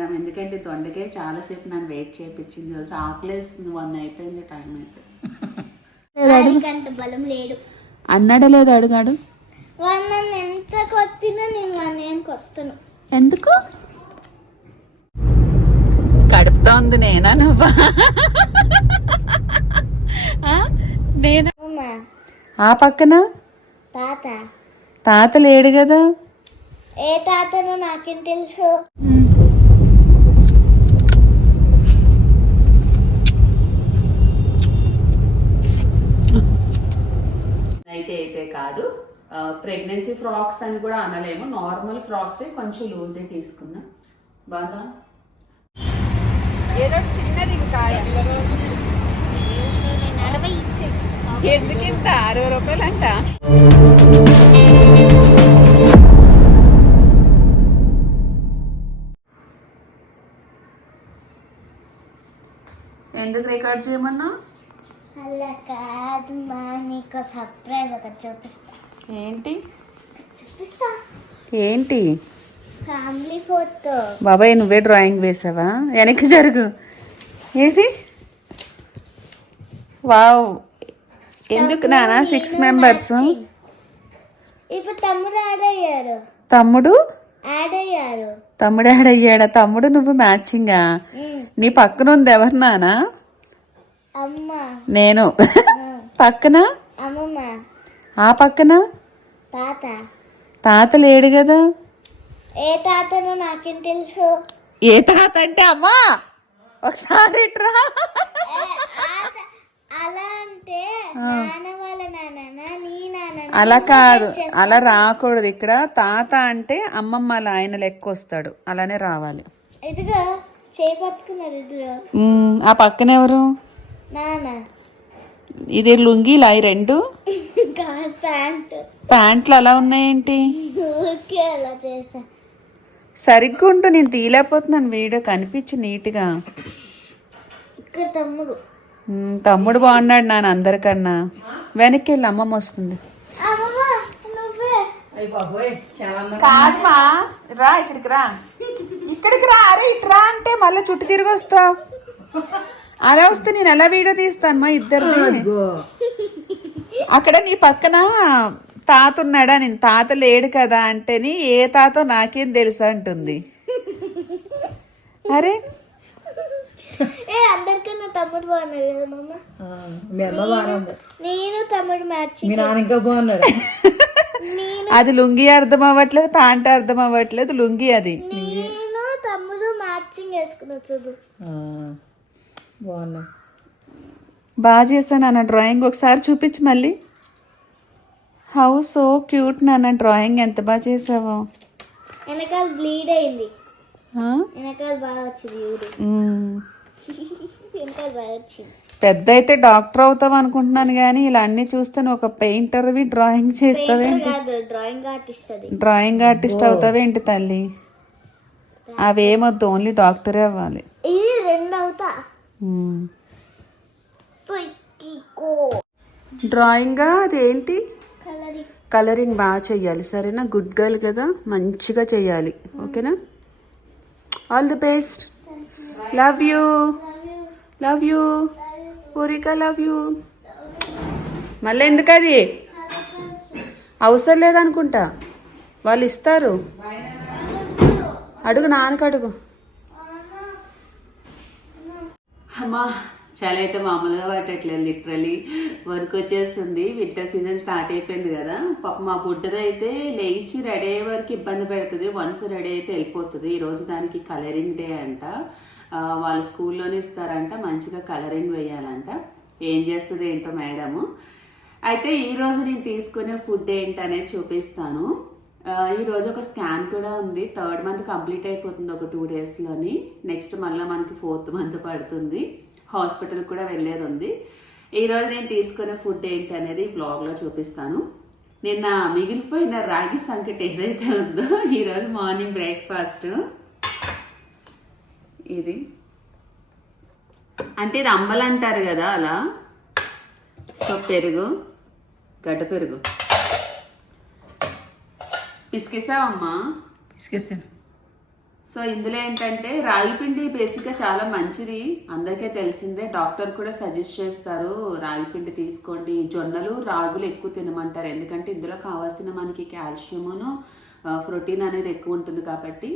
తిందాం, ఎందుకంటే దొండకాయ చాలాసేపు నన్ను వెయిట్ చేయించింది. రోజు ఆకలేస్తుంది, 1 అయిపోయింది టైం అయితే. బలం లేడు అన్నాడా లేదు అడుగాడు. నన్ను ఎంత కొత్తినా నేను వాడిని ఏం కొత్తను. ఎందుకు కడుపుతా ఉంది? నేనా నువ్వా? నేనా? ఆ పక్కన తాత తాత లేడు కదా. ఏ తాతను నాకేం తెలుసు. అయితే కాదు, ప్రెగ్నెన్సీ ఫ్రాక్స్ అని కూడా అనలేము, నార్మల్ ఫ్రాక్స్ కొంచెం లూజే తీసుకున్నా. బాగా ఏదో చిన్నది కాయ ఎందుకింత 60 రూపాయలంట. ఎందుకు రికార్డ్ చేయమన్నా? అలా కాదు మా, నీకు సర్ప్రైజ్ ఒకటి చూపిస్తా. ఏంటి చూపిస్తా? ఏంటి? Family photo. బాబాయ్ నువ్వే డ్రాయింగ్ వేసావా? వెనక్కి జరుగు. ఏది? వావ్, ఎందుకు నానా 6 మెంబర్స్? ఇప్పుడు తమ్ముడు యాడ్ అయ్యారు. తమ్ముడు యాడ్ అయ్యారు. తమ్ముడు యాడ్ అయ్యాడా? తమ్ముడు నువ్వు మ్యాచింగా? నీ పక్కన ఉంది ఎవరు నానా? అమ్మ. నేను. పక్కన అమ్మమ్మ. ఆ పక్కన తాత. తాత లేడు కదా. ఏ తాతను నాకేం తెలుసు. ఏ తాత అంటే అమ్మా ఒకసారి ఇట్రా. అలా అంటే నాన్న వాళ్ళ నాన్న, నీ నాన్న. అలా కాదు, అలా రాకూడదు. ఇక్కడ తాత అంటే అమ్మమ్మ అలా ఆయన లెక్క వస్తాడు, అలానే రావాలి. ఇదిగో చేయి పట్టుకున్నారు ఇద్దరు. ఆ పక్కన ఎవరు? నాన్న. ఇది లుంగీలా ఈ రెండు? ప్యాంట్లు అలా ఉన్నాయేంటి? అలా చేసా. సరిగ్గా ఉంటూ నేను తీయలేకపోతున్నాను, వీడియో కనిపించి నీట్గా. ఇక్కడ తమ్ముడు. తమ్ముడు బాగున్నాడు నాన్న అందరికన్నా. వెనక్కి వెళ్ళి అమ్మమ్మ వస్తుంది. కాదమ్మా రా, ఇక్కడికి రా, ఇక్కడికి రా. అరే ఇట్రా అంటే మళ్ళీ చుట్టూ తిరిగి వస్తావు. అలా వస్తే నేను ఎలా వీడియో తీస్తాను మా ఇద్దరు. అక్కడ నీ పక్కన తాత ఉన్నాడా? నేను తాత లేడు కదా అంటేని ఏ తాతో నాకేం తెలుసు అంటుంది. అరే అందరికన్నా తమ్ముడు బాగున్నాడు కదా మమ్మ. నేను తమ్ముడు మ్యాచింగ్. ఇంకా బాగున్నాడు. అది లుంగి అర్థం అవ్వట్లేదు, ప్యాంట్ అర్థం అవ్వట్లేదు, లుంగి అది. నేను తమ్ముడు మ్యాచింగ్ వేసుకుని వచ్చదు. బాగున్నా, బాగా చేశాను నాన్న డ్రాయింగ్. ఒకసారి చూపించు మళ్ళీ. హౌ సో క్యూట్ నాన్న, డ్రాయింగ్ ఎంత బాగా చేసావో. వెనకాల బ్లీడ్ అయింది, వెనకాల బాగా వచ్చింది. వెనకాల బాగా వచ్చింది. పెద్ద అయితే డాక్టర్ అవుతావు అనుకుంటున్నాను, కానీ ఇలా అన్ని చూస్తే ఒక పెయింటర్వి డ్రాయింగ్ చేస్తావేంటి? డ్రాయింగ్ ఆర్టిస్ట్ అవుతావేంటి తల్లి? అవేమొద్దు, ఓన్లీ డాక్టరే అవ్వాలి. ఇది 2 అవుతా. డ్రాయింగ్ అదేంటి? కలరింగ్ బాగా చెయ్యాలి, సరేనా? గుడ్ గర్ల్ కదా, మంచిగా చెయ్యాలి, ఓకేనా? All the best. Love you, love you పూరిక, love you. మళ్ళీ ఎందుకు అది అవసరం లేదనుకుంటా, వాళ్ళు ఇస్తారు. అడుగు, నాన్నకు అడుగు. అమ్మా చలి అయితే మామూలుగా పట్టట్లేదు, లిటరలీ వర్క్ వచ్చేస్తుంది. వింటర్ సీజన్ స్టార్ట్ అయిపోయింది కదా. పాప మా బుడ్డదైతే లేచి రెడీ అయ్యే వరకు ఇబ్బంది పెడుతుంది, వన్స్ రెడీ అయితే వెళ్ళిపోతుంది. ఈరోజు దానికి కలరింగ్ డే అంట, వాళ్ళ స్కూల్లోనే ఇస్తారంట, మంచిగా కలరింగ్ వేయాలంట. ఏం చేస్తుంది ఏంటో మేడము. అయితే ఈరోజు నేను తీసుకునే ఫుడ్ ఏంటనేది చూపిస్తాను. ఈరోజు ఒక స్కాన్ కూడా ఉంది. 3rd మంత్ కంప్లీట్ అయిపోతుంది ఒక 2 డేస్లోని. నెక్స్ట్ మళ్ళీ మనకి 4th మంత్ పడుతుంది. హాస్పిటల్ కూడా వెళ్ళేది ఉంది. ఈరోజు నేను తీసుకునే ఫుడ్ ఏంటి అనేది బ్లాగ్లో చూపిస్తాను. నిన్న మిగిలిపోయిన రాగి సంకటి ఏదైతే ఉందో, ఈరోజు మార్నింగ్ బ్రేక్ఫాస్ట్ ఇది. అంటే ఇది అంబలు అంటారు కదా అలా. సో పెరుగు, గడ్డ పెరుగు పిసికేసావమ్మా? పిసికేసాను. సో ఇందులో ఏంటంటే రాగి పిండి బేసిక్గా చాలా మంచిది, అందరికీ తెలిసిందే. డాక్టర్ కూడా సజెస్ట్ చేస్తారు రాగి పిండి తీసుకోండి, జొన్నలు రాగులు ఎక్కువ తినమంటారు, ఎందుకంటే ఇందులో కావాల్సిన మనకి కాల్షియమును ప్రోటీన్ అనేది ఎక్కువ ఉంటుంది కాబట్టి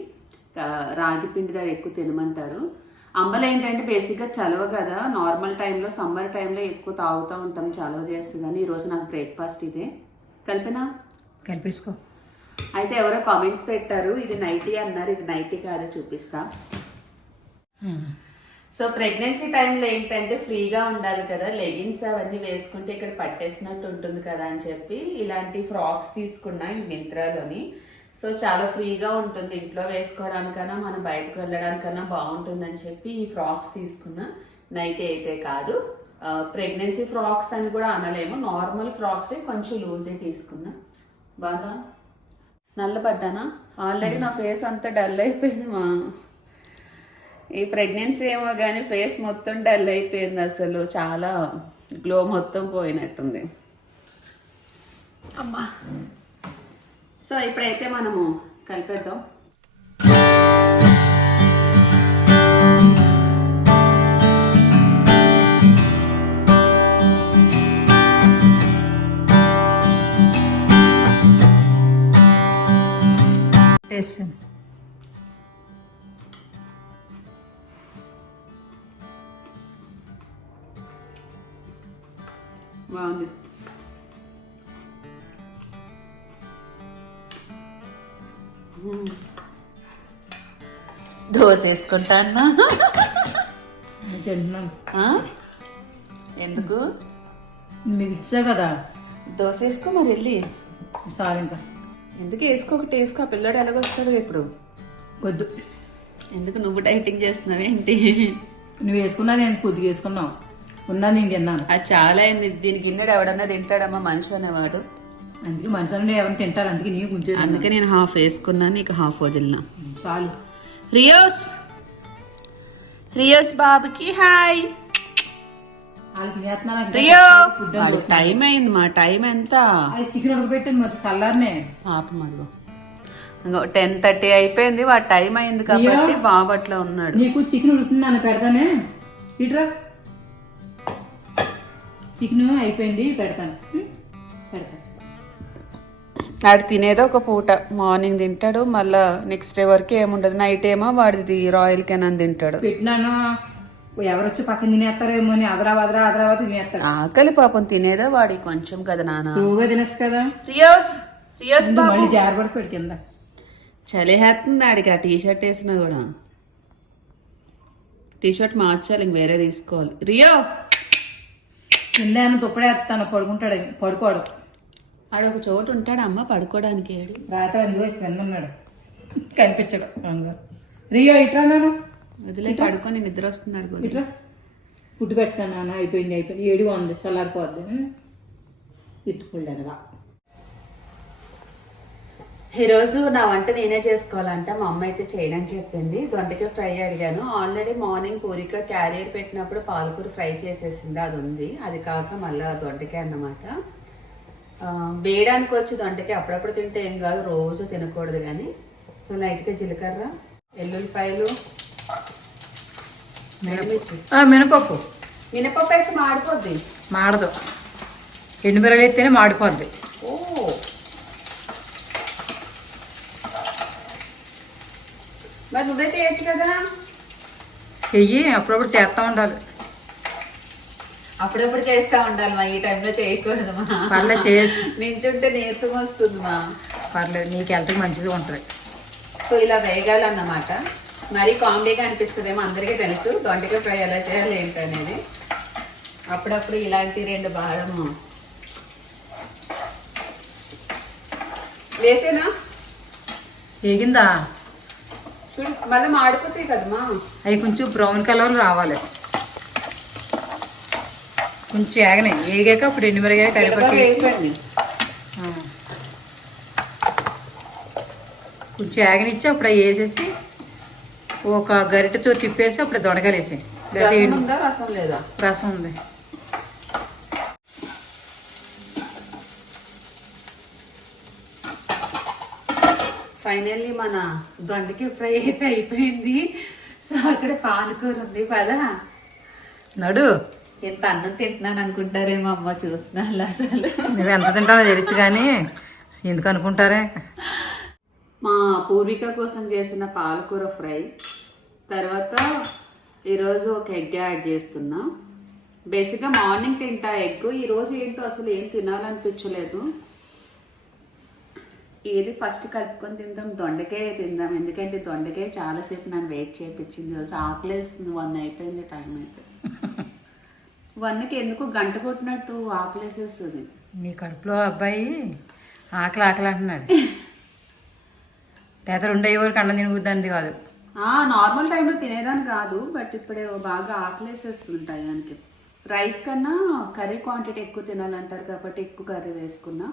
రాగి పిండి దగ్గర ఎక్కువ తినమంటారు. అంబలు ఏంటంటే బేసిక్గా చలవ కదా, నార్మల్ టైంలో సమ్మర్ టైంలో ఎక్కువ తాగుతూ ఉంటాం, చలవ చేస్తుందని. ఈరోజు నాకు బ్రేక్ఫాస్ట్ ఇదే. కలిపేసుకో. అయితే ఎవరో కామెంట్స్ పెట్టారు ఇది నైటీ అన్నారు, ఇది నైటీ కాదు, చూపిస్తా. సో ప్రెగ్నెన్సీ టైంలో ఏంటంటే ఫ్రీగా ఉండాలి కదా, లెగిన్స్ అవన్నీ వేసుకుంటే ఇక్కడ పట్టేసినట్టు ఉంటుంది కదా అని చెప్పి ఇలాంటి ఫ్రాక్స్ తీసుకున్నా ఈ మింత్రాలోని. సో చాలా ఫ్రీగా ఉంటుంది, ఇంట్లో వేసుకోవడానికన్నా మనం బయటకు వెళ్ళడానికన్నా బాగుంటుందని చెప్పి ఈ ఫ్రాక్స్ తీసుకున్నా. నైటీ అయితే కాదు, ప్రెగ్నెన్సీ ఫ్రాక్స్ అని కూడా అనలేము, నార్మల్ ఫ్రాక్సే, కొంచెం లూజే తీసుకున్నా. బాగా నల్లబడ్డానా? ఆల్రెడీ నా ఫేస్ అంతా డల్ అయిపోయింది మా. ఈ ప్రెగ్నెన్సీ ఏమో కానీ ఫేస్ మొత్తం డల్ అయిపోయింది, అసలు చాలా గ్లో మొత్తం పోయినట్టుంది అమ్మా. సో ఇప్పుడైతే మనము కలిపేద్దాం. బాగుంది. దోశ వేసుకుంటా అన్నా. ఎందుకు? మీకు ఇచ్చా కదా దోశ వేసుకో మరి వెళ్ళి. సార్ ఇంకా ఎందుకు వేసుకోకటి వేసుకో, ఆ పిల్లడు ఎలాగొస్తాడు ఇప్పుడు. వద్దు. ఎందుకు నువ్వు డైటింగ్ చేస్తున్నావు ఏంటి? నువ్వు వేసుకున్నా, నేను కొద్దిగా వేసుకున్నావు ఉన్నా, నేను తిన్నాను. అది చాలా అయింది, దీనికి గిన్నెడు ఎవడన్నా తింటాడమ్మా మనిషి అనేవాడు. అందుకే మనుషులు ఎవరైనా తింటారు, అందుకే నీకు కొంచెం. అందుకే నేను హాఫ్ వేసుకున్నా, నీకు హాఫ్ వదిలినా. చాలు. రియోస్ బాబుకి హాయ్. టైం అయింది మా, టైం ఎంత? చికెన్ ఉడకబెట్టాను మరి చల్లారనే. పాపం అదిగో 10:30 అయిపోయింది, వాడు టైం అయింది కాబట్టి బాబు అట్లా ఉన్నాడు. నీకు చికెన్ ఉడుకుతుందని పెడతానే, ఇట్రా. చికెన్ అయిపోయింది, పెడతాను. వాడు తినేదో ఒక పూట, మార్నింగ్ తింటాడు, మళ్ళా నెక్స్ట్ డే వరకు ఏముండదు. నైట్ ఏమో వాడిది రాయల్ కెనాన్ తింటాడు. పెట్టినాను, ఎవరొచ్చి పక్కన తినేస్తారేమో అని అదరావద్రా తినేస్తారు. ఆకలి పాపం, తినేదా వాడి కొంచెం కదా నాన్న. సూగా తినచ్చు కదా. రియోస్ మళ్ళీ జారబడి పెడి కింద. చలి హేస్తుంది ఆడికి, ఆ టీషర్ట్ వేసినా కూడా. టీషర్ట్ మార్చాలి, ఇంక వేరే తీసుకోవాలి. రియో కింద దుప్పడేస్తాను, పడుకుంటాడు. పడుకోడు, ఆడు ఒక చోటు ఉంటాడు అమ్మ పడుకోవడానికి. ఏడు రాత్రి అందుకో కింద ఉన్నాడు, కనిపించడు. రియో ఇట్రా నాన్న, వదిలే పడుకొని నిద్ర వస్తుంది. ఇట్లా పుట్టు పెట్టాను నాన్న. అయిపోయింది ఏడుగా ఉంది, చల్లారిపోద్ది. ఇట్టుకోలేదుగా. ఈరోజు నా వంట నేనే చేసుకోవాలంట, మా అమ్మ అయితే చేయనని చెప్పింది. దొండకాయ ఫ్రై అడిగాను, ఆల్రెడీ మార్నింగ్ పూరిక క్యారియర్ పెట్టినప్పుడు పాలకూర ఫ్రై చేసేసింది, అది ఉంది. అది కాక మళ్ళీ దొండకాయ అన్నమాట. వేయడానికి వచ్చి దొండకాయ అప్పుడప్పుడు తింటే ఏం కాదు, రోజు తినకూడదు కానీ. సో లైట్గా జీలకర్ర, ఎల్లుల్లిపాయలు, మినపప్పు వేస్తే మాడిపోద్ది. మాడదు, ఎండుమిరలు ఎత్తేనే మాడిపోద్ది. ఓ మరి నువ్వే చేయొచ్చు కదా. చెయ్యి, అప్పుడప్పుడు చేస్తూ ఉండాలి. అప్పుడప్పుడు చేస్తూ ఉండాలి మా, ఈ టైంలో చేయకూడదు మా. పర్లేదు చేయొచ్చు, నించుంటే నీరసం వస్తుంది మా. పర్లేదు, నీకు హెల్త్కి మంచిగా ఉంటుంది. సో ఇలా వేగాలన్నమాట. మరీ కామెడీగా అనిపిస్తుందేమో, అందరికీ తెలుసు దొండకాయ ఫ్రై ఎలా చేయాలి ఏంటనేది. అప్పుడప్పుడు ఇలాంటి 2 బాదము వేసేనా. వేగిందా చూడు, మళ్ళీ మాడిపోతాయి కదమ్మా. అవి కొంచెం బ్రౌన్ కలర్ రావాలి, కొంచెం ఏగనాయి. ఏగాక అప్పుడు ఎండుమిరగాయ కరివేపాకు వేసుకోండి. కొంచెం ఏగనిచ్చి అప్పుడు అవి వేసేసి ఒక గరిటెతో తిప్పేసి అప్పుడు దొండకాయలు వేసి. రసం లేదా? రసం ఉంది. ఫైనల్లీ మన దొండకాయ ఫ్రై అయితే అయిపోయింది. సో అక్కడ పాలకూర ఉంది పదా నడు. ఎంత అన్నం తింటున్నాను అనుకుంటారేమో అమ్మ చూస్తున్నాను అసలు. నువ్వు ఎంత తింటానో తెలుసు కానీ ఎందుకు అనుకుంటారే. మా పూర్విక కోసం చేసిన పాలకూర ఫ్రై తర్వాత ఈరోజు ఒక ఎగ్ యాడ్ చేస్తున్నా. బేసిక్గా మార్నింగ్ తింటా ఎగ్, ఈరోజు ఏంటో అసలు ఏం తినాలనిపించలేదు. ఏది ఫస్ట్ కలుపుకొని తిందాం, దొండకాయ తిందాం. ఎందుకంటే దొండకాయ చాలాసేపు నన్ను వెయిట్ చేయించింది. రోజు ఆకలేస్తుంది. 1 అయిపోయింది టైం అయితే. 1కి ఎందుకు గంట కొట్టినట్టు ఆకలేసేస్తుంది. మీ కడుపులో అబ్బాయి ఆకలి ఆకలి అంటున్నాడు. లేదా 2 అయ్యే వరకు అన్నం తినబుద్ది కాదు. నార్మల్ టైంలో తినేదాన్ని కాదు, బట్ ఇప్పుడు బాగా ఆకలేసేస్తుంది టయానికి. రైస్ కన్నా కర్రీ క్వాంటిటీ ఎక్కువ తినాలంటారు కాబట్టి ఎక్కువ కర్రీ వేసుకున్నా.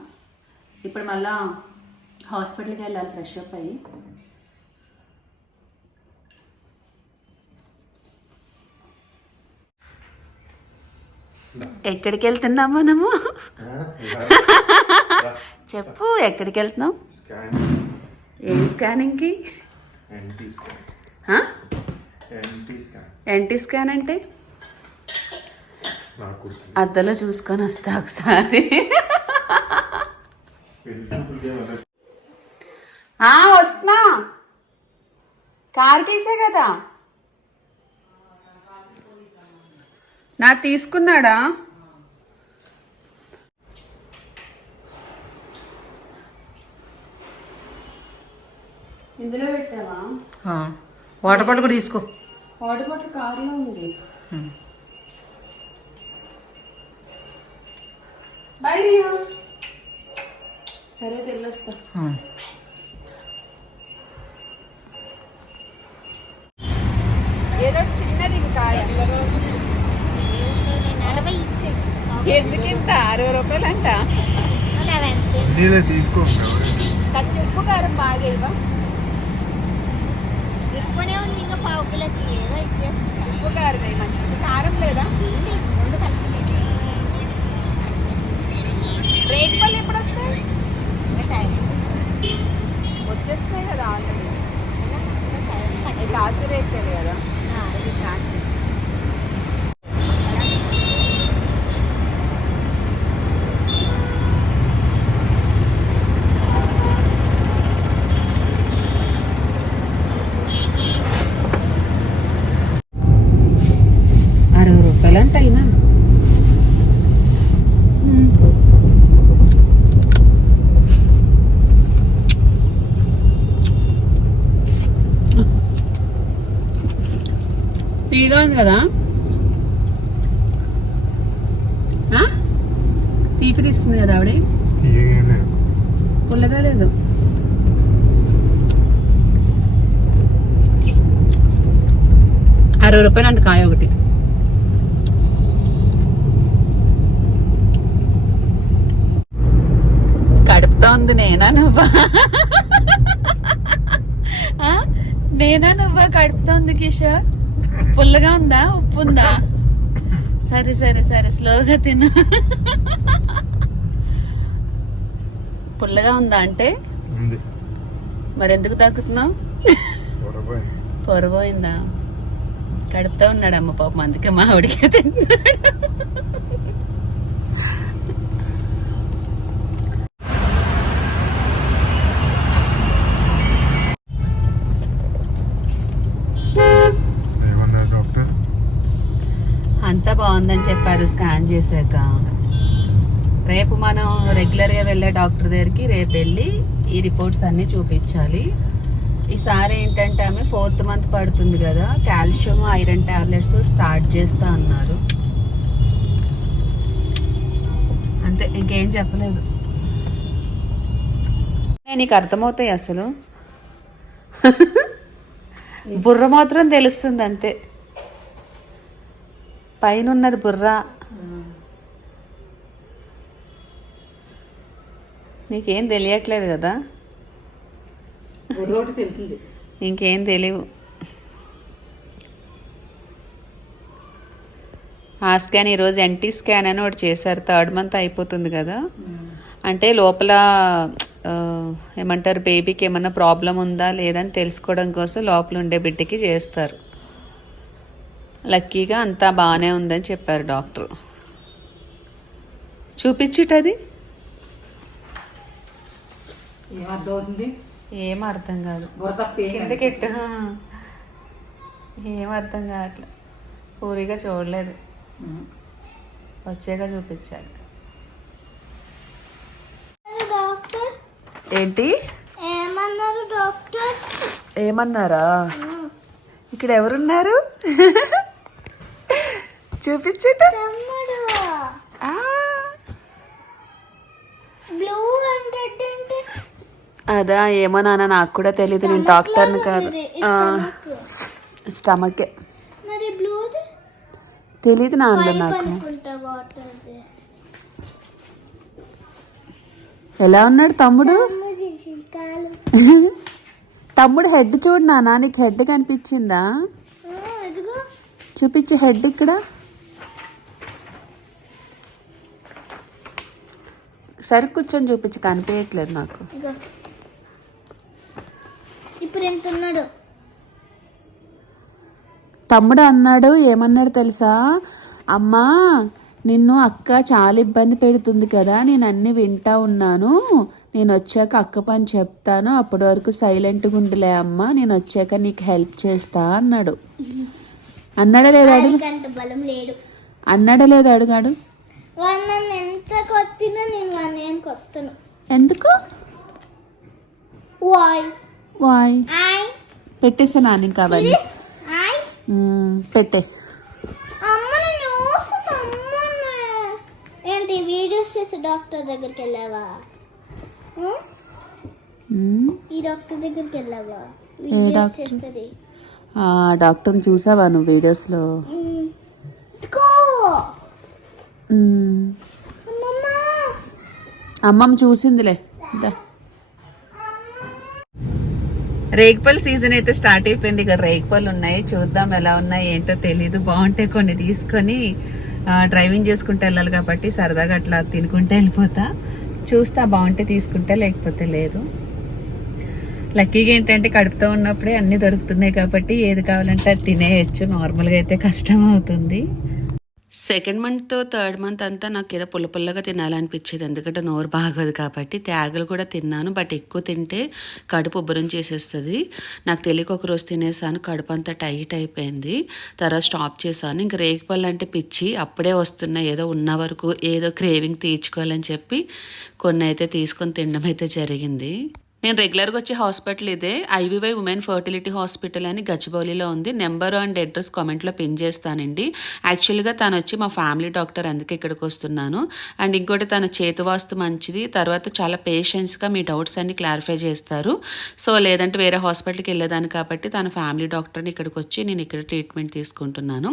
ఇప్పుడు మళ్ళా హాస్పిటల్కి వెళ్ళాలి ఫ్రెష్ అప్ అయ్యి. ఎక్కడికి వెళ్తున్నాం మనము? చెప్పు, ఎక్కడికి వెళ్తున్నాం? ఏ స్కానింగ్కి? ఎన్టీ స్కాన్ అంటే అద్దలో చూసుకొని వస్తా ఒకసారి. వస్తున్నా. కార్ తీసే కదా నా తీసుకున్నాడా? ఇందులో పెట్టావా? వాటర్ బాటిల్ కూడా తీసుకో. వాటర్ బాటిల్ కార్లో ఉంది. బాయ్ రియా. సరే తెల్లొస్తా. ఏదో చిన్నది కాయ. ఎందుకు ఇంత? 60 రూపాయలు అంట. తీసుకో. ఉప్పు కారం బాగా ఇవ్వ. ఎక్కువనే ఉంది, ఇంకా పావు కిలోకి ఏదో ఇచ్చేస్తా. ఉప్పు కారం మంచిది. కారం లేదా? రేట్ పళ్ళు ఎప్పుడు వస్తాయి? వచ్చేస్తున్నాయి కదా ఆల్రెడీ. కాసు రేట్ కదా. ఇది కాసు. రూపాయలంట అయినా. తీగా ఉంది కదా. తీపి తీస్తుంది కదా ఆవిడ. పుల్లగా లేదు. ₹60 అంట కాయ ఒకటి. కడుపుతా ఉంది. నేనా నువ్వా? నేనా నువ్వా కడుపుతా ఉంది కిషోర్? పుల్లగా ఉందా? ఉప్పు ఉందా? సరే సరే సరే, స్లోగా తిను. పుల్లగా ఉందా అంటే మరెందుకు తాకుతున్నావు? పొరపోయిందా? కడుపుతా ఉన్నాడు అమ్మ పాపం, అందుకే మా ఆవిడికే తింటున్నాడు. అంతా బాగుందని చెప్పారు స్కాన్ చేశాక. రేపు మనం రెగ్యులర్గా వెళ్ళే డాక్టర్ దగ్గరికి రేపు వెళ్ళి ఈ రిపోర్ట్స్ అన్నీ చూపించాలి. ఈసారి ఏంటంటే ఆమె 4th మంత్ పడుతుంది కదా, కాల్షియం ఐరన్ టాబ్లెట్స్ స్టార్ట్ చేస్తా అన్నారు. అంతే, ఇంకేం చెప్పలేదు. నీకు అర్థమవుతాయి అసలు. బుర్ర మాత్రం తెలుస్తుంది అంతే, పైన ఉన్నది బుర్ర. నీకేం తెలియట్లేదు కదా, ఇంకేం తెలియవు. ఆ స్కాన్ ఈరోజు ఎన్టీ స్కాన్ అని ఒకటి చేశారు. 3rd మంత్ అయిపోతుంది కదా, అంటే లోపల ఏమంటారు బేబీకి ఏమన్నా ప్రాబ్లం ఉందా లేదని తెలుసుకోవడం కోసం లోపల ఉండే బిడ్డకి చేస్తారు. లక్కీగా అంతా బాగానే ఉందని చెప్పారు డాక్టర్. చూపించుటది ఏమర్థమవుతుంది? ఏం అర్థం కాదు. కిందకెట్టు ఏం అర్థం కావట్లే. పూరిగా చూడలేదు, వచ్చాక చూపించాలి. డాక్టర్ ఏంటి ఏమన్నారు డాక్టర్? ఏమన్నారా? ఇక్కడ ఎవరున్నారు? చూపించుట. తమ్ముడు బ్లూ అంటే అదా ఏమో నాన్న, నాకు కూడా తెలీదు, నేను డాక్టర్ని కాదు. స్టమకే మరి బ్లూ తెలీదు నాన్న నాకు. ఎలా ఉన్నాడు తమ్ముడు? తమ్ముడు హెడ్ చూడు నాన్న, నీకు హెడ్ కనిపించిందా? చూపించు హెడ్ ఇక్కడ. సరి కూర్చొని చూపించు, కనిపించట్లేదు నాకు. ఇప్పుడు ఎంత ఉన్నాడు? తమ్ముడు అన్నాడు, ఏమన్నాడు తెలుసా? అమ్మా నిన్ను అక్క చాలా ఇబ్బంది పెడుతుంది కదా, నేను అన్ని వింటా ఉన్నాను, నేను వచ్చాక అక్క పని చెప్తాను, అప్పటి వరకు సైలెంట్గా ఉండలే అమ్మా, నేను వచ్చాక నీకు హెల్ప్ చేస్తా అన్నాడు. అన్నాడా లేదా అడుగు? బలం లేడు. అన్నాడా లేదా అడుగాడు? నన్ను ఎంత కొత్తినా నేను వాడిని ఏం కొత్తను. ఎందుకు? వాయ్ వాయ్ పెట్టేసా నాన్న ఇంకా అవన్నీ పెట్టే. ఏంటి వీడియోస్ చేసి డాక్టర్ దగ్గరికి వెళ్ళావా? ఈ డాక్టర్ దగ్గరికి వెళ్ళావా? వీడియోస్ చేస్తుంది డాక్టర్ని చూసావా నువ్వు వీడియోస్లో? అమ్మమ్మ చూసిందిలే. రేగిపళ్ళు సీజన్ అయితే స్టార్ట్ అయిపోయింది. ఇక్కడ రేగిపళ్ళు ఉన్నాయి, చూద్దాం ఎలా ఉన్నాయి ఏంటో తెలీదు. బాగుంటే కొన్ని తీసుకొని డ్రైవింగ్ చేసుకుంటూ వెళ్ళాలి కాబట్టి సరదాగా అట్లా తినుకుంటే వెళ్ళిపోతా. చూస్తా, బాగుంటే తీసుకుంటా, లేకపోతే లేదు. లక్కీగా ఏంటంటే కడుపుతో ఉన్నప్పుడే అన్నీ దొరుకుతున్నాయి కాబట్టి ఏది కావాలంటే అది తినేయచ్చు. నార్మల్గా అయితే కష్టం అవుతుంది. సెకండ్ మంత్ థర్డ్ మంత్ అంతా నాకు ఏదో పుల్లగా తినాలనిపించేది, ఎందుకంటే నోరు బాగోదు కాబట్టి. త్యాగలు కూడా తిన్నాను, బట్ ఎక్కువ తింటే కడుపు ఉబ్బరం చేసేస్తుంది. నాకు తెలియక ఒక రోజు తినేసాను, కడుపు అంతా టైట్ అయిపోయింది. తర్వాత స్టాప్ చేశాను. ఇంక రేగిపళ్ళు అంటే పిచ్చి, అప్పుడే వస్తున్నాయి, ఏదో ఉన్న వరకు ఏదో క్రేవింగ్ తీర్చుకోవాలని చెప్పి కొన్ని అయితే తీసుకొని తినడం అయితే జరిగింది. నేను రెగ్యులర్గా వచ్చే హాస్పిటల్ ఇదే, ఐవివై ఉమెన్ ఫర్టిలిటీ హాస్పిటల్ అని గచ్చిబౌలిలో ఉంది. నెంబర్ అండ్ అడ్రస్ కామెంట్లో పిన్ చేస్తానండి. యాక్చువల్గా తను వచ్చి మా ఫ్యామిలీ డాక్టర్, అందుకే ఇక్కడికి వస్తున్నాను. అండ్ ఇంకోటి తన చేతివాస్తు మంచిది, తర్వాత చాలా పేషెన్స్గా మీ డౌట్స్ అన్ని క్లారిఫై చేస్తారు. సో లేదంటే వేరే హాస్పిటల్కి వెళ్ళేదాన్ని కాబట్టి తన ఫ్యామిలీ డాక్టర్ని ఇక్కడికి వచ్చి నేను ఇక్కడ ట్రీట్మెంట్ తీసుకుంటున్నాను.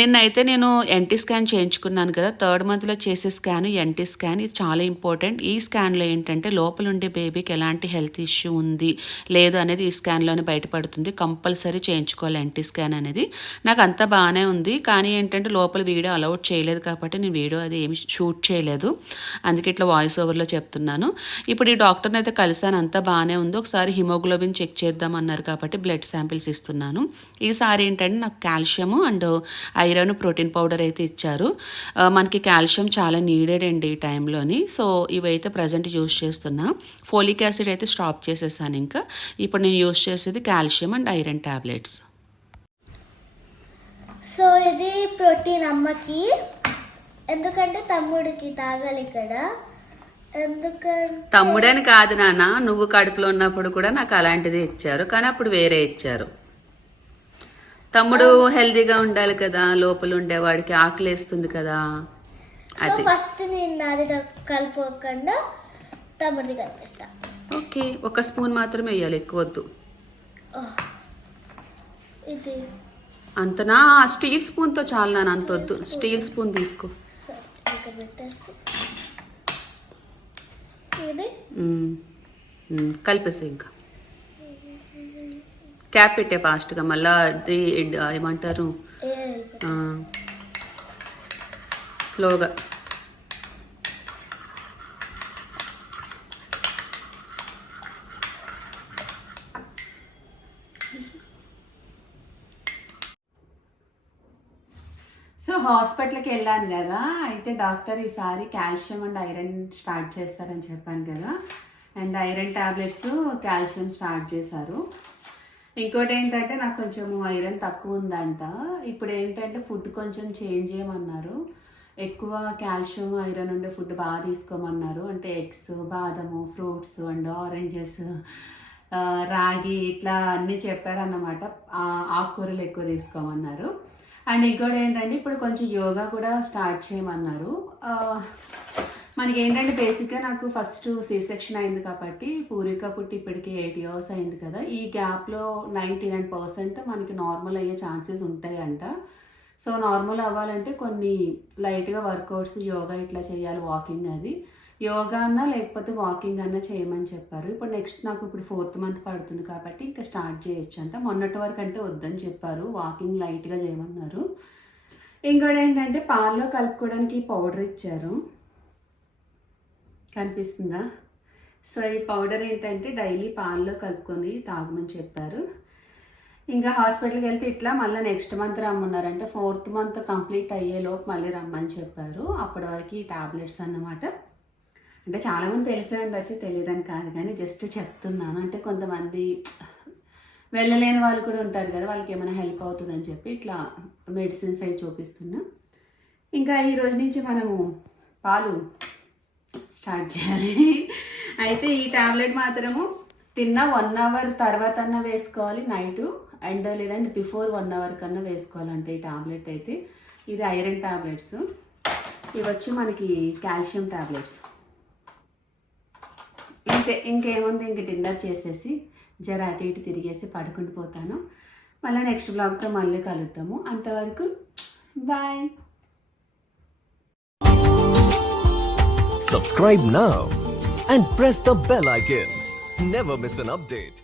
నిన్నైతే నేను ఎన్టీ స్కాన్ చేయించుకున్నాను కదా, థర్డ్ మంత్లో చేసే స్కాన్ ఎన్టీ స్కాన్. ఇది చాలా ఇంపార్టెంట్. ఈ స్కాన్లో ఏంటంటే లోపల ఉండే బేబీకి ఎలాంటి హెల్త్ ఇష్యూ ఉంది లేదు అనేది ఈ స్కాన్లోనే బయటపడుతుంది. కంపల్సరీ చేయించుకోవాలి ఎన్టీ స్కాన్ అనేది. నాకు అంతా బాగానే ఉంది, కానీ ఏంటంటే లోపల వీడియో అలౌడ్ చేయలేదు కాబట్టి నేను వీడియో అది ఏమి షూట్ చేయలేదు, అందుకే ఇట్లా వాయిస్ ఓవర్లో చెప్తున్నాను. ఇప్పుడు ఈ డాక్టర్ని అయితే కలిసాను, అంతా బాగానే ఉంది. ఒకసారి హిమోగ్లోబిన్ చెక్ చేద్దాం అన్నారు కాబట్టి బ్లడ్ శాంపిల్స్ ఇస్తున్నాను. ఈసారి ఏంటంటే నాకు calcium and iron protein powder అయితే ఇచ్చారు. మనకి కాల్షియం చాలా నీడెడ్ అండి ఈ టైంలోని. సో ఇవైతే ప్రజెంట్ యూస్ చేస్తున్నా. ఫోలిక్ యాసిడ్ అయితే స్టాప్ చేసేసాను. ఇంకా ఇప్పుడు నేను యూస్ చేసేది calcium and iron tablets. So ఇది ప్రోటీన్ అమ్మకి, ఎందుకంటే తమ్ముడికి తాగాలి కదా. ఎందుకంటే తమ్ముడని కాదు నాన్న, నువ్వు కడుపులో ఉన్నప్పుడు కూడా నాకు అలాంటిది ఇచ్చారు, కానీ అప్పుడు వేరే ఇచ్చారు. తమ్ముడు హెల్దీగా ఉండాలి కదా, లోపల ఉండేవాడికి ఆకలి వేస్తుంది కదా. అది ఫస్ట్ నేను నాది కలుపుకోకుండా తమ్ముడిది కలిపిస్తా. ఓకే, ఒక స్పూన్ మాత్రమే వేయాలి, ఎక్కువ వద్దు. ఇది అంతనా? స్టీల్ స్పూన్తో చాలు నాన్న, అంత వద్దు. స్టీల్ స్పూన్ తీసుకో. కలిపేసి ఇంకా క్యాప్ పెట్టే ఫాస్ట్గా, మళ్ళా ఏమంటారు స్లోగా. సో హాస్పిటల్కి వెళ్ళాను కదా, అయితే డాక్టర్ ఈసారి కాల్షియం అండ్ ఐరన్ స్టార్ట్ చేస్తారని చెప్పాను కదా, and iron tablets calcium start చేశారు. ఇంకోటి ఏంటంటే నాకు కొంచెం ఐరన్ తక్కువ ఉందంట. ఇప్పుడు ఏంటంటే ఫుడ్ కొంచెం చేంజ్ చేయమన్నారు, ఎక్కువ కాల్షియం ఐరన్ ఉండే ఫుడ్ బాగా తీసుకోమన్నారు. అంటే ఎగ్స్, బాదము, ఫ్రూట్స్ అండ్ ఆరెంజెస్, రాగి ఇట్లా అన్నీ చెప్పారన్నమాట. ఆకుకూరలు ఎక్కువ తీసుకోమన్నారు. అండ్ ఇంకోటి ఏంటంటే ఇప్పుడు కొంచెం యోగా కూడా స్టార్ట్ చేయమన్నారు. మనకి ఏంటంటే బేసిక్గా నాకు ఫస్ట్ సి సెక్షన్ అయింది కాబట్టి పూరిక పుట్టి ఇప్పటికి 8 years అయింది కదా, ఈ గ్యాప్లో 99% మనకి నార్మల్ అయ్యే ఛాన్సెస్ ఉంటాయంట. సో నార్మల్ అవ్వాలంటే కొన్ని లైట్గా వర్కౌట్స్, యోగా ఇట్లా చేయాలి, వాకింగ్, అది యోగా అన్నా లేకపోతే వాకింగ్ అన్నా చేయమని చెప్పారు. ఇప్పుడు నెక్స్ట్ నాకు ఇప్పుడు 4th month పడుతుంది కాబట్టి ఇంకా స్టార్ట్ చేయొచ్చు అంట. మొన్నటి వరకు అంటే వద్దని చెప్పారు, వాకింగ్ లైట్గా చేయమన్నారు. ఇంకోటి ఏంటంటే పాల్లో కలుపుకోవడానికి పౌడర్ ఇచ్చారు, కనిపిస్తుందా? సో ఈ పౌడర్ ఏంటంటే డైలీ పాల్లో కలుపుకొని తాగమని చెప్పారు. ఇంకా హాస్పిటల్కి వెళ్తే ఇట్లా మళ్ళీ నెక్స్ట్ మంత్ రమ్మన్నారంటే 4th month కంప్లీట్ అయ్యేలోపు మళ్ళీ రమ్మని చెప్పారు. అప్పటి వరకు ఈ టాబ్లెట్స్ అన్నమాట. అంటే చాలామంది తెలిసే ఉండొచ్చు, తెలియదని కాదు కానీ జస్ట్ చెప్తున్నాను. అంటే కొంతమంది వెళ్ళలేని వాళ్ళు కూడా ఉంటారు కదా, వాళ్ళకి ఏమైనా హెల్ప్ అవుతుందని చెప్పి ఇట్లా మెడిసిన్స్ అవి చూపిస్తున్నా. ఇంకా ఈ రోజు నుంచి మనము పాలు స్టార్ట్ చేయాలి. అయితే ఈ టాబ్లెట్ మాత్రము తిన్న 1 hour తర్వాత అన్నా వేసుకోవాలి నైటు, అండ్ లేదంటే బిఫోర్ 1 hour కన్నా వేసుకోవాలంటే ఈ టాబ్లెట్ అయితే. ఇది ఐరన్ టాబ్లెట్స్, ఇవి వచ్చి మనకి కాల్షియం టాబ్లెట్స్. ఇంకేముంది, ఇంక డిన్నర్ చేసేసి జర అటు ఇటు తిరిగేసి పడుకుంటూ పోతాను. మళ్ళీ నెక్స్ట్ బ్లాగ్తో మళ్ళీ కలుద్దాము. అంతవరకు bye. Subscribe now and press the bell icon. Never miss an update.